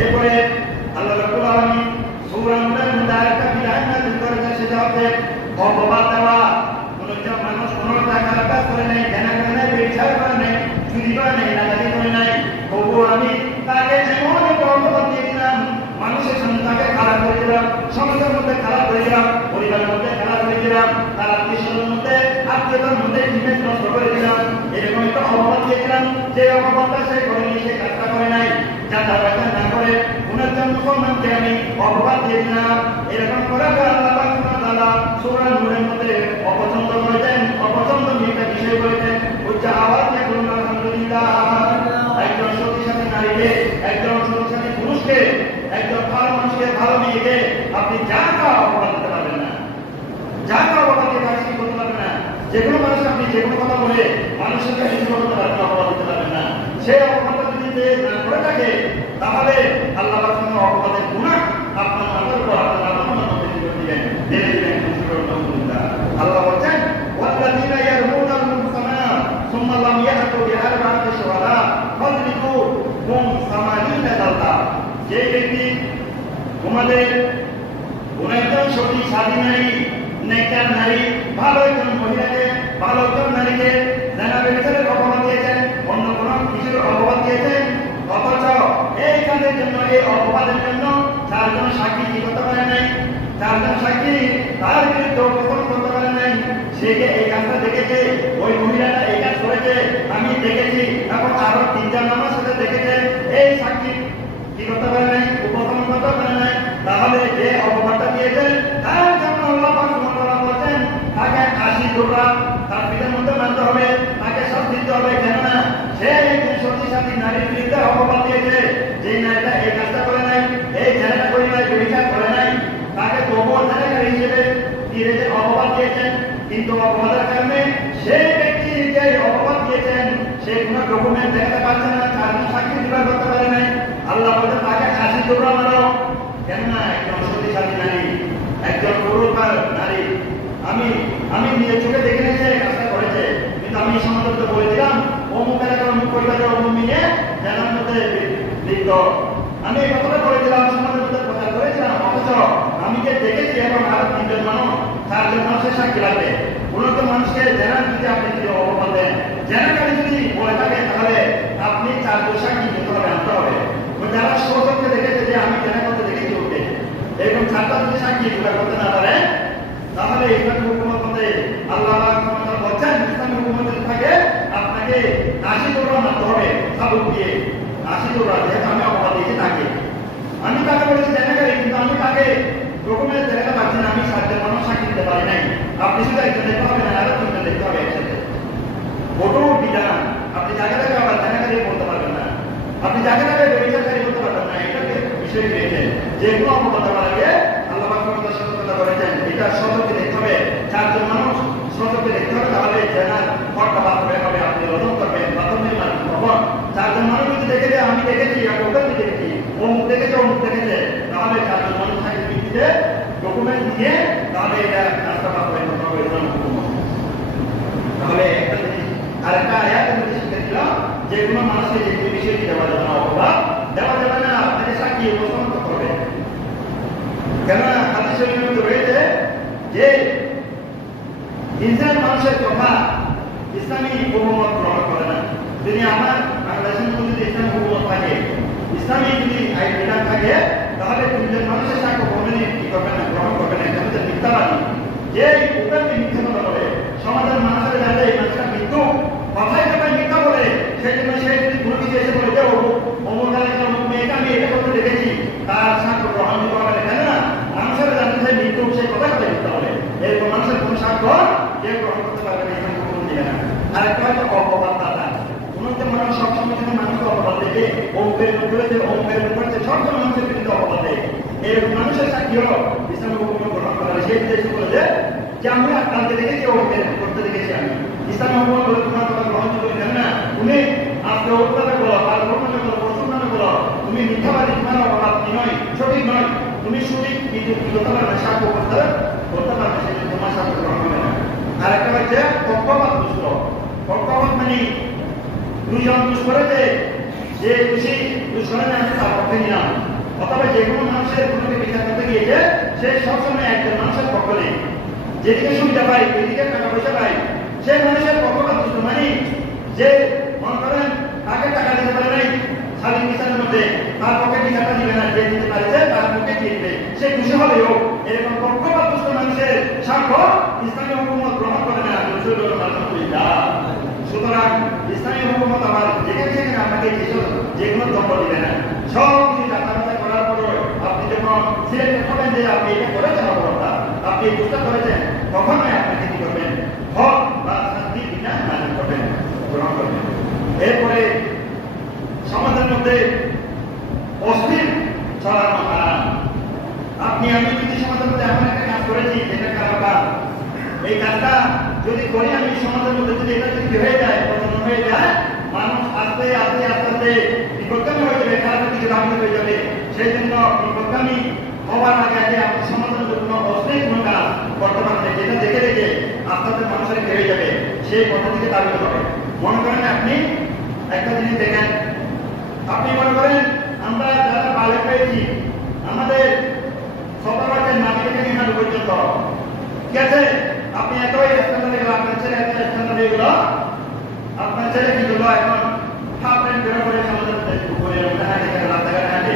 এরপরে আল্লাহ রাব্বুল আলামিন সূরা নূরের মধ্যে আরেকটা বিধান নাযিল করেছেন, সেটা হচ্ছে অপবাদ দেওয়া। কোন মানুষ কোন খারাপ কাজ করে নাই, জানা করে নাই, ব্যভিচার করে নাই, চুরি করে নাই, ডাকাতি করে নাই, তবুও আমি তাকে এমন একটা অপবাদ দিয়ে দিলাম, মানুষের সামনে তাকে খারাপ করে দিলাম, সমাজের মধ্যে খারাপ করে দিলাম, পরিবারের মধ্যে খারাপ করে দিলাম, তার আত্মীয়স্বজনের মধ্যে আত্মীয়তার মধ্যে ইমেজ নষ্ট করে দিলাম। এরকম একটা অপবাদ দিয়ে দিলাম, যে অপবাদটা সে করেনি, সে কাজটা করে নাই, যা তার ব্যথা না করে পুনর্জন মুসলমানকে আমি অপবাদ দিয়ে দিলাম। এরকম করে আল্লাহ পাক সুবহানাহু ওয়া তাআলা সূরা নূরের মধ্যে অপছন্দ করেছেন, অপছন্দ নিয়ে একটা বিষয় বলেছেন, উচ্চ আওয়াজে বলুন আলহামদুলিল্লাহ। একজন শক্তিশালী নারীকে, একজন শক্তিশালী পুরুষকে, একজন ভালো মানুষকে, ভালো মেয়েকে আপনি যা তা অপবাদ দিতে পারবেন না, যা তা অপবাদ দিয়ে কাজ করতে পারবেন না। যে কোনো মানুষ আপনি যে কোনো কথা বলে মানুষের কাছে কিছু করতে পারবেন, অপবাদ দিতে পারবেন না। সেই অপবাদটা যদি না করে থাকে, তাহলে আল্লাহ পাক কোনো অপবাদের গুনাহ আপনার মাথার উপর, আপনার আল্লাহর মধ্যে দিবেন, দিয়ে দিবেন। আল্লাহ বলেন, ওয়াল্লাযীনা ইয়ারমুনা আল-মুহসানাত সুম্মা লাম ইয়াহতু বিআরবা'তি শুহাদা ফাজলিদুহুম 80 জালদা। যে ব্যক্তি তোমাদের কোন একজন সতী স্বাধীন নারী, নেককার নারী, ভালো একজন মহিলাকে, ভালো একজন নারীকে জানা ব্যভিচারের অপবাদ দিয়েছেন, অন্য কোনো কিছুর অপবাদ দিয়েছেন, অথচ এই কাজের জন্য, এই অপবাদের জন্য চারজন সাক্ষী কি করতে পারে নাই, চারজন সাক্ষী তার বিরুদ্ধে উপস্থাপন করতে পারে নাই। সে যে এই কাজটা দেখেছে, ওই মহিলাটা এই কাজ করেছে, আমি দেখেছি, এবং আরো তিনজন আমার সাথে দেখেছে, এই সাক্ষী কি করতে পারে নাই, উপস্থাপন করতে পারে নাই। তাহলে যে অপবাদটা দিয়েছেন, তার জন্য আল্লাহ পাক সুবহানাহু ওয়া তাআলা বলেন, তাকে 80 টুকরা তার পিঠের মধ্যে মারতে হবে, তাকে শাস্তি দিতে হবে। কেননা সে একজন শক্তিশালী নারীর বিরুদ্ধে অপবাদ দিয়েছে, যে নারীটা এই কাজটা করে নাই, এই ছেলেটা করে নাই, ব্যভিচার করে নাই, তাকে তবুও ছেলেকারী হিসেবে অপবাদ দিয়েছেন। কিন্তু অপবাদের কারণে সেই ব্যক্তি যে অপবাদ দিয়েছেন, সে কোনো ডকুমেন্ট দেখাতে পারছে না, চারজন সাক্ষী জোগাড় করতে পারে নাই। আল্লাহ বলতে তাকে 80 টুকরা মারো। কেননা একজন শক্তিশালী নারী, একজন পুরুষার নারী, আমি নিজের চোখে দেখে নিয়েছি এই কাজটা করেছে, কিন্তু আমি সমাজকে বলে দিলাম অমুক এলাকার অমুক পরিবারের অমুক মেয়ে জানার মধ্যে লিপ্ত, আমি এই কথাটা বলে দিলাম, সমাজের মধ্যে প্রচার করেছিলাম, অথচ আমি যে দেখেছি এবং আরো তিনজন মানুষ, চারজন মানুষের সাক্ষী লাগবে। উন্নত মানুষকে জেনার যদি আপনি যদি অপবাদ দেন, জেনাকারী যদি বলে থাকে, তাহলে আপনি চারজন সাক্ষী দিতে হবে, আনতে হবে। যারা সচক্ষে দেখেছে যে আমি জেনা করতে দেখেছি ওকে, এরকম চারটা যদি সাক্ষী জোগাড় করতে না পারে, তাহলে ইসলামী হুকুমত মতে আল্লাহ বলছেন, ইসলামী হুকুমত থাকে আপনাকে 80 টুকরা মারতে হবে, সাবুক দিয়ে 80 টুকরা, যেহেতু আমি অপবাদ দিয়েছি তাকে। আমি তাকে বলেছি জেনাকারী, কিন্তু আমি তাকে ডকুমেন্ট দেখাতে পারছি না, আমি সাহায্যের মানুষ সাক্ষী দিতে পারি নাই। আপনি শুধু একজন দেখতে হবে না, আরো তিনজন দেখতে হবে একসাথে। কঠোর বিধান, আপনি জায়গা থেকে আবার জেনাকারী বলতে পারবেন না, আপনি জায়গা থেকে ব্যভিচারকারী বলতে পারবেন না। এটাকে বিষয় রয়েছে, যে কোনো অপবাদ দেওয়ার আগে আল্লাহ পাক সতর্কতা করেছেন, এটা সতর্কে দেখতে হবে, চারজন মানুষ সতর্কে দেখতে হবে, তাহলে জেনার ফটকা বাদ হবে, আপনি রদন করবেন, বাদনের মানুষ তখন চারজন মানুষ যদি দেখে যে আমি দেখেছি, আমি ওখানে দেখেছি, অমুক দেখেছে, অমুক দেখেছে, তাহলে চারজন মানুষ থাকে ভিত্তিতে ডকুমেন্ট দিয়ে, তাহলে এটা রাস্তা পাক হবে, তাহলে একটা জিনিস। আরেকটা আয়াত শিখে দিলাম, যে কোনো মানুষকে যে বিষয়টি দেওয়া যাবে না, অপবাদ দেওয়া যাবে না, আপনাকে সাক্ষী উপস্থাপন করতে হবে। কেননা হাদিস শরীফের মধ্যে রয়েছে যে ইসরায়েল মানুষের কথা ইসলামী হুকুমত গ্রহণ করে না। যদি আমার বাংলাদেশের মধ্যে যদি ইসলামী হুকুমত থাকে, ইসলামী যদি আইন বিধান থাকে, তাহলে তিনজন মানুষের সাক্ষ্য কোনদিনই কি করবে না, গ্রহণ করবে না। এটা হচ্ছে মিথ্যাবাদী, যে উপরকে মিথ্যা কথা বলে, সমাজের মানুষের জানলে এই মানুষটা মৃত্যু কথাই কথায় মিথ্যা বলে, সেই জন্য সে যদি কোনো কিছু এসে বলে যে অমুক এলাকার অমুক মেয়েকে আমি এটা করতে দেখেছি, তার সাক্ষ্য গ্রহণ করতে হবে। কেন না মানুষের জানতে চাই মৃত্যু, সেই কথা কথায় মিথ্যা বলে, এরকম মানুষের কোনো সাক্ষ্য যে গ্রহণ করতে পারবে না, এখানে কোনো দিবে না। আরেকটা হয়তো অপবাদ দাদা, কোনো মানুষ সবসময় যদি মানুষকে অপবাদ দেবে, অমুকের করেছে, অমুকের করেছে, সবসময় মানুষের বিরুদ্ধে অপবাদ দেয়, এরকম মানুষের সাক্ষী হলো ইসলামী হুকুমত গ্রহণ করা। সেই দেশে বলেছে যে আমি আপনাকে দেখেছি, ওকে করতে দেখেছি, আমি ইসলামী হুকুমত বলে তোমার কথা গ্রহণ করি না। তুমি আজকে ওর নামে বলো, আর ওর নামে বলো, পশুর নামে বলো, তুমি মিথ্যাবাদী, তোমার অপরাধ নয়, সঠিক নয়, তুমি সঠিক কিন্তু কি করতে পারবে না, সাক্ষ্য করতে পারবে, সেই জন্য তোমার সাক্ষ্য গ্রহণ করে না। আরেকটা হচ্ছে পক্ষপাত দুষ্ট। পক্ষপাত মানে দুইজন দুষ করেছে, যে খুশি দুষ করে না, আমি তার পক্ষে নিলাম, অথবা যে কোনো মানুষের কোনোকে বিচার করতে গিয়েছে সে সবসময় একজন মানুষের পক্ষ নেই। যেদিকে সুবিধা পাই, যেদিকে টাকা পয়সা পাই, সে মানুষের পক্ষ মানে যে মনে করেন তাকে টাকা দিতে পারে নাই স্বাধীন বিচারের মধ্যে, তার পক্ষে বিচারটা দিবে না, যে দিতে পারছে তার পক্ষে দিয়ে দিবে, সে খুশি হলেও এরকম পক্ষপাতদুষ্ট মানুষের সাক্ষ্য ইসলামী হুকুমত গ্রহণ করে না। সুতরাং ইসলামী হুকুমত আবার যেখানে সেখানে আপনাকে যে কোনো দণ্ড দিবে না। সব কিছু যাতায়াত করার পরে আপনি যখন সিলেক্ট হবেন যে আপনি এটা করেছেন অপরাধটা, আপনি এই চেষ্টা করেছেন, তখনই আপনাকে কি করবেন, হক বা শান্তি বিনা নাজিল করবেন, গ্রহণ করবেন। এরপরে সমাজের মধ্যে অস্থির ছড়ানো হারাম। আপনি আমি যদি সমাজের মধ্যে এমন একটা কাজ করেছি যেটা খারাপ কাজ, এই কাজটা যদি করি আমি সমাজের মধ্যে যদি এটা যদি হয়ে যায়, প্রচলন হয়ে যায়, মানুষ আস্তে আস্তে আস্তে আস্তে বিপদগামী হয়ে যাবে, খারাপের দিকে ধাবিত হয়ে যাবে। সেই জন্য বিপদগামী হওয়ার আগে আগে আপনি সমাজের মধ্যে কোনো অশ্লীল কোনো কাজ করতে পারবেন, যেটা দেখে দেখে আস্তে আস্তে মানুষের হয়ে যাবে, সেই পদ্ধতিকে ধাবিত হবে। মনে করেন আপনি একটা জিনিস দেখেন, আপনি মনে করেন আমরা যারা বালে পেয়েছি আমাদের সকালের নামে থেকে নিহার পর্যন্ত, ঠিক আছে, আপনি এতই স্ট্যান্ডার্ডে গেল, আপনার ছেলে এত স্ট্যান্ডার্ডে গেল, আপনার ছেলে কি করলো এখন হাফ প্যান্ট বেরো করে সমাজের রাস্তাঘাটে হাঁটে,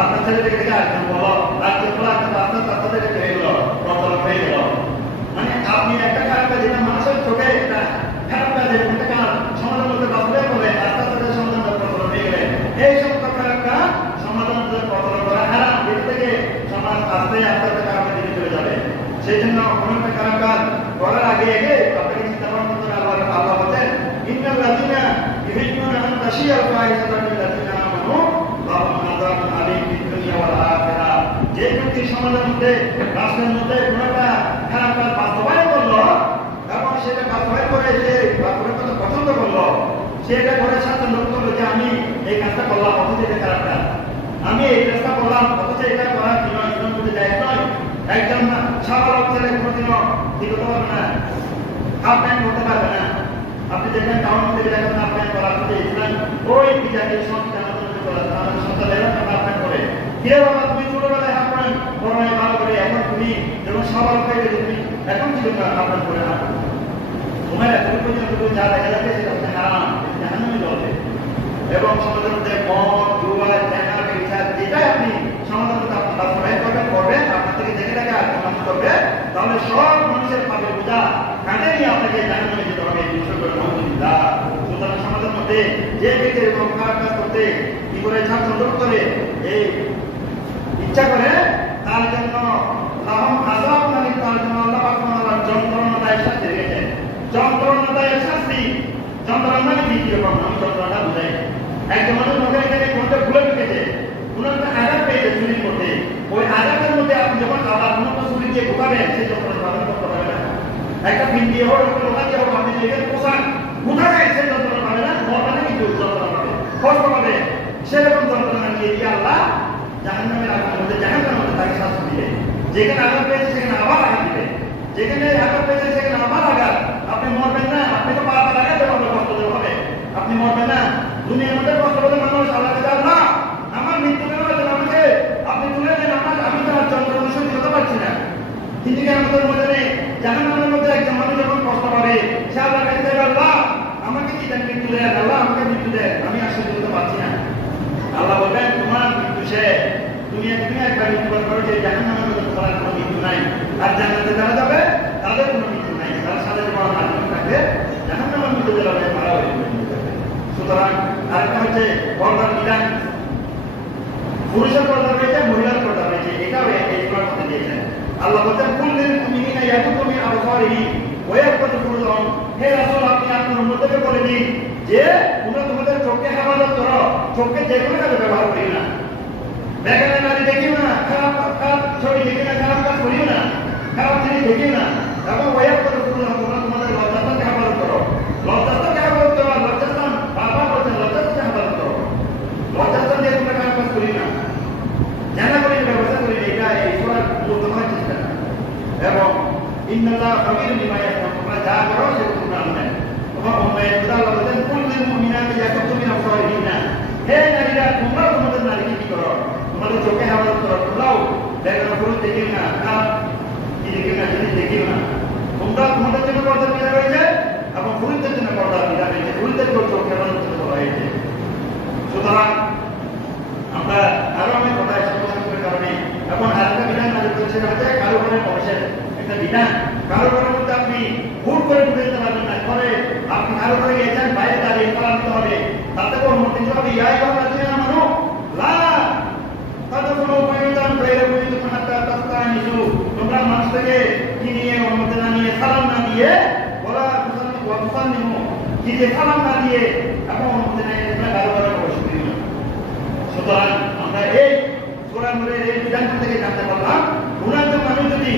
আপনার ছেলে দেখে আসবেন বলো রাত্রে খোলা আস্তে আস্তে হয়ে গেল, প্রচলন হয়ে গেল। মানে আপনি একটা খারাপ কাজ, যেটা মানুষের চোখে একটা খারাপ কাজের একটা কাজ সমাজের মধ্যে বাস্তবায়ন করলে আস্তে আস্তে সমাজের মধ্যে প্রচলন হয়ে গেলে এই সমস্ত খারাপ কাজ সমাজের মধ্যে প্রচলন করা হারাম। এটা থেকে সমাজ আস্তে আস্তে আস্তে খারাপের দিকে চলে যাবে। সেই জন্য কোনো একটা খারাপ কাজ করার আগে আগে আপনাকে চিন্তা ভাবনা করতে হবে। আল্লাহ বলেন ইন্নাল লাযিনা ইউহিব্বুনা আন তাশিয়াল ফাহিশাতু ফিল লাযিনা আমানু লাহুম আযাবুন আলীম ফিদ দুনিয়া ওয়াল আখিরাহ। যে ব্যক্তি সমাজের মধ্যে রাষ্ট্রের মধ্যে কোনো একটা খারাপ কাজ বাস্তবায়ন করলো এবং সেটা বাস্তবায়ন করে যে বাস্তবায়ন করতে পছন্দ করলো, সেটা করে সাথে লোক করলো যে আমি এই কাজটা করলাম অথচ এটা খারাপ কাজ, আমি এই কাজটা করলাম অথচ এটা করার জন্য ইসলাম বলে যায় নয়। একজন সাধারণ ছেলে কোনোদিনও কি করতে পারবে না, হাফ প্যান্ট করতে পারবে না। আপনি দেখবেন টাউন মধ্যে দেখেন হাফ প্যান্ট করা হচ্ছে, ইসলাম ওই জাতীয় সংস্থার মধ্যে করা আমাদের সন্তানেরা হাফ প্যান্ট করে। কিরে বাবা তুমি ছোটবেলায় হাফ প্যান্ট করো না ভালো করে, এখন তুমি যখন সবার হয়ে গেলে তুমি এখন কি হাফ প্যান্ট করে না, তোমার এখন পর্যন্ত যা দেখা যাচ্ছে সেটা হচ্ছে হারাম, জাহান্নামে যাবে। এবং সমাজের মধ্যে মদ, জুয়া, জেনা, ব্যভিচার যেটাই আপনি সমাজের মধ্যে আপনি বাস্তবায়ন করবেন, আপনার থেকে দেখে দেখে আক্রমণ করবে, তাহলে সব মানুষের পাপের বোঝা কাঁধে নিয়ে আপনাকে জাহান্নামে যেতে হবে। সুতরাং সমাজের মধ্যে যে ব্যক্তি এরকম খারাপ কাজ করতে কি করে স্বাচ্ছন্দ্য করে এই ইচ্ছা করে, তার জন্য লাহুম আযাবুন আলীম, তার জন্য আল্লাহ পাক যন্ত্রণাদায়ক শাস্তি রেখেছেন। যন্ত্রণাদায়ক শাস্তি, যন্ত্রণা কি কিরকম আমি যন্ত্রণাটা বুঝাই। একজন মানুষ নখের এখানে কোনটা ভুলে ঢুকেছে, কোন একটা আঘাত পেয়েছে চুরির মধ্যে, ওই আঘাতের মধ্যে আপনি যখন আবার কোনো চুরি দিয়ে ঢুকাবেন সেই যন্ত্রণা পালন করতে পারবে না। একটা পিন দিয়ে হোক, একটা লোহা দিয়ে হোক, আপনি যেখানে পোশাক উঠা যায় সেই যন্ত্রণা পাবে না, মরবে না, কিন্তু যন্ত্রণা পাবে, কষ্ট পাবে। সেরকম যন্ত্রণা নিয়ে দিয়ে আল্লাহ জাহান্নামের আগুনের মধ্যে জাহান্নামের মধ্যে তাকে শাস্তি দিবে। যেখানে আঘাত পেয়েছে সেখানে আবার আঘাত দিবে, যেখানে আঘাত পেয়েছে সেখানে আবার আঘাত। আপনি মরবেন না, আপনি তো বারবার আঘাত দেওয়া হবে, কষ্ট দেওয়া হবে, আপনি মরবেন না। দুনিয়ার মধ্যে কষ্ট বলে মানুষ আল্লাহকে যান না, আমার মৃত্যু কেন হয়েছে, আমাকে আপনি তুলে নেন, আমি তো আর যন্ত্রণা সহ্য করতে পারছি না। কিন্তু আমাদের মধ্যে নেই, জাহান্নামের মধ্যে একজন মানুষ যখন কষ্ট পাবে সে আল্লাহ কাছে যাবে, আল্লাহ আমাকে কি দেন, মৃত্যু দেন, আল্লাহ আমাকে মৃত্যু দেন, আমি আর সহ্য করতে পারছি না। আল্লাহ বলবেন তোমার মৃত্যু শেষ, তুমি একবার মৃত্যুবরণ করো, যে জাহান্নামের মধ্যে তোমার কোনো মৃত্যু নাই। আর জান্নাতে যারা যাবে তাদের কোনো মৃত্যু নাই, তারা সাথে জীবন থাকবে, জাহান্নামের মধ্যে যারা মারা হয়ে যাবে। সুতরাং আরেকটা হচ্ছে পর্দার বিধান, পুরুষের পর্দা রয়েছে, মহিলার পর্দা রয়েছে, এটাও ইসলামের মধ্যে দিয়েছেন। আল্লাহ বলছেন কুল্লিল মুমিনিনা ইয়াগুদ্দু মিন আবসারিহিম ওয়া ইয়াহফাযু ফুরুজাহুম। হে রাসূল আপনি আপনার উম্মতকে বলে দিন যে তোমরা তোমাদের চোখকে হেফাজত করো, চোখকে যে কোনো কাজে ব্যবহার করিও না, বেগানা নারী দেখিও না, খারাপ কাজ ছবি দেখি না, খারাপ কাজ করিও না, খারাপ জিনিস দেখিও না, এবং ওয়া ইয়াহফাযু ফুরুজাহুম, তোমরা তোমাদের লজ্জাস্থানকে হেফাজত করো। লজ্জাস্থানকে হেফাজত করো, লজ্জাস্থান বারবার বলছেন লজ্জাস্থানকে হেফাজত করো, লজ্জাস্থান দিয়ে তোমরা খারাপ কাজ করি না, জানা করে ব্যবস্থা করি না, এটা এই সূরার মূল চেষ্টা। এবং ইন্নাল্লাহ খাবীরুম বিমা ইয়াফআলুন, তোমরা যা করো সেটা তোমরা জানেন। তোমার উম্মায়ে খুদা আল্লাহ বলেন কুল্লিল মুমিনাতি ইয়াগুদ্দু মিন আবসারিহিন্না, হে নারীরা তোমরা তোমাদের নারীকে কি করো, তোমাদের চোখে হেফাজত করো, তোমরাও দেখো পুরুষ দেখিও না, খারাপ কি দেখিও না, জিনিস দেখিও না। তোমরা তোমাদের জন্য পর্দা বিধান রয়েছে এবং পুরুষদের জন্য পর্দা বিধান রয়েছে, পুরুষদেরকেও চোখ হেফাজত করতে বলা হয়েছে। সুতরাং আমরা আরো অনেক কথা সমস্যার কারণে এখন আরেকটা বিধান নাজিল করেছে, কারো ঘরে প্রবেশের একটা বিধান। কারো ঘরের মধ্যে আপনি হুট করে ঢুকে যেতে পারবেন না, ঘরে আপনি কারো ঘরে গিয়েছেন, বাইরে দাঁড়িয়ে ইফতার আনতে হবে, তাতে কোনো অনুমতি দিতে হবে। ইয়াই কথা দিয়ে আমারও লা তাদের কোনো উপযোগিতা বাইরে উপযোগিত মাত্রা তাস্তা নিচু, তোমরা মানুষ থেকে কি নিয়ে অনুমতি না নিয়ে সালাম না দিয়ে বলা অবস্থান নিব কি যে সালাম না দিয়ে এখন অনুমতি না দিয়ে কারো ঘরে প্রবেশ করি না। সুতরাং আমরা এই সূরা নূরের এই বিধান থেকে জানতে পারলাম, কোন একজন মানুষ যদি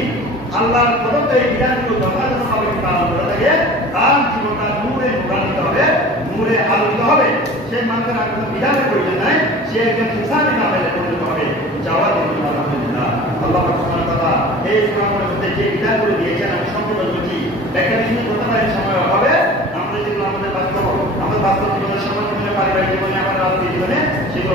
আল্লাহর প্রদত্ত এই বিধানগুলো যথাযথভাবে পালন করে থাকে, তার জীবনটা নূরে নূরান্বিত হবে, নূরে আলোকিত হবে। সেই মানুষের আর কোনো বিধানের প্রয়োজন নাই, সে একজন সুশান্তি নামে পরিণত হবে। যাওয়ার জন্য আলহামদুলিল্লাহ আল্লাহ সুবহানাহু ওয়া তাআলা এই সূরার মধ্যে যে বিধানগুলো দিয়েছেন আমি সম্পূর্ণ বুঝি, একটা জিনিস করতে পারি সময় হবে। আমরা যেগুলো আমাদের বাস্তব জীবনের সমাজ জীবনে, পারিবারিক জীবনে, আমার রাজনৈতিক জীবনে সেগুলো